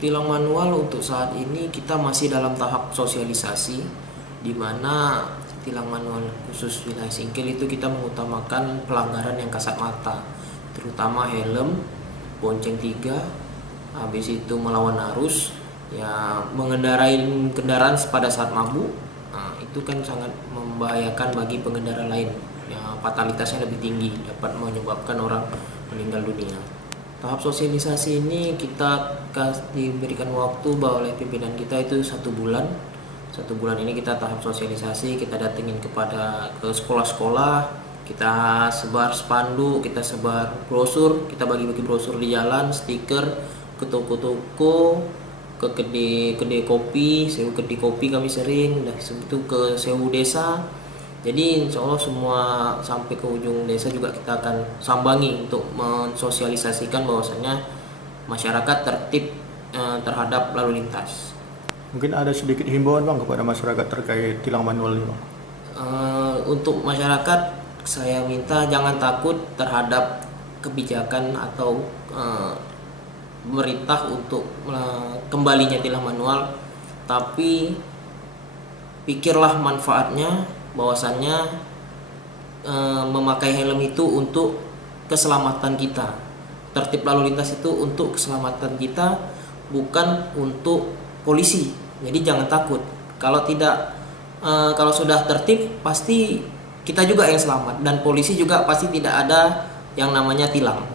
tilang manual untuk saat ini kita masih dalam tahap sosialisasi, di mana tilang manual khusus wilayah Singkil itu kita mengutamakan pelanggaran yang kasat mata, terutama helm, bonceng 3, habis itu melawan arus, ya mengendarai kendaraan pada saat mabuk. Nah, itu kan sangat membahayakan bagi pengendara lain, ya fatalitasnya lebih tinggi, dapat menyebabkan orang meninggal dunia. Tahap sosialisasi ini kita diberikan waktu oleh pimpinan kita itu 1 bulan. 1 bulan ini kita tahap sosialisasi, kita datengin ke sekolah-sekolah, kita sebar spanduk, kita sebar brosur, kita bagi-bagi brosur di jalan, stiker, ke toko-toko, ke kedai kopi, sewu kedai kopi kami sering, dah itu ke sewu desa. Jadi insya Allah semua sampai ke ujung desa juga kita akan sambangi untuk mensosialisasikan bahwasanya masyarakat tertib terhadap lalu lintas. Mungkin ada sedikit himbauan Bang kepada masyarakat terkait tilang manual ini Bang. Untuk masyarakat saya minta jangan takut terhadap kebijakan atau pemerintah untuk kembalinya tilang manual, tapi pikirlah manfaatnya, bahwasannya memakai helm itu untuk keselamatan kita. Tertib lalu lintas itu untuk keselamatan kita, bukan untuk polisi. Jadi jangan takut. Kalau sudah tertib pasti kita juga yang selamat, dan polisi juga pasti tidak ada yang namanya tilang.